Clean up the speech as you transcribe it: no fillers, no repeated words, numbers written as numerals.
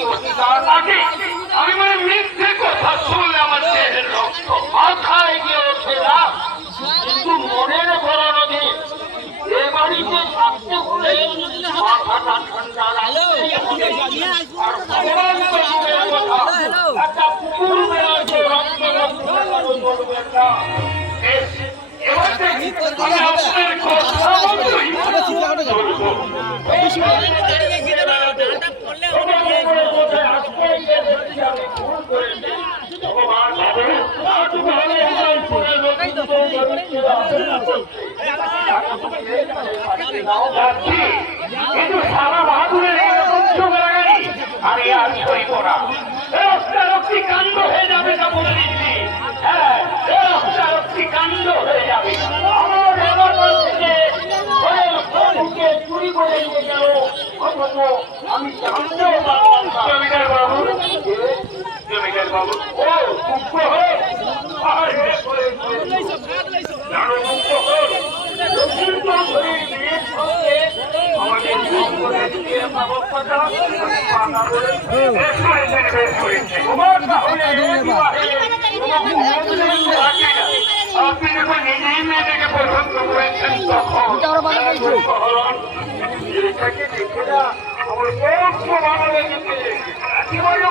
কি অধিকার আছে? আমি মানে মিথ্যে কথা শুনলে আমার দেহের রক্ত মাথায় গিয়ে ওঠে না, কিন্তু মনের ভরানো দিয়ে এ বাড়িতে থাকতে হলে মাথাটা ঠান্ডা লাগবে। আর ভগবান বলবেন কথা, একটা কুকুর বেড়াচ্ছে রক্ত বলবেন না। এবার আমি আপনার কথা মতোই চলবো। কিন্তু সারা বাহাদুরের আরে আর সইব না, রক্তি কাণ্ড হয়ে যাবে না বলে দিচ্ছি। হ্যাঁ, রক্তি কাণ্ড হয়ে যাবে। আমার এবার থেকে চুরি করে নিয়ে গেল, অথচ আমি জানতেও পারলাম না। জমিদার বাবু, জমিদার বাবু, ও মুক্ত হয়ে জানো মুক্ত হয়ে আমাদের ব্যবস্থাটা আপনি যখন নিজেই মেয়েটাকে পছন্দ করেছেন তখন এটাকে দেখে না আমার খুব ভালো লেগেছে। একেবারে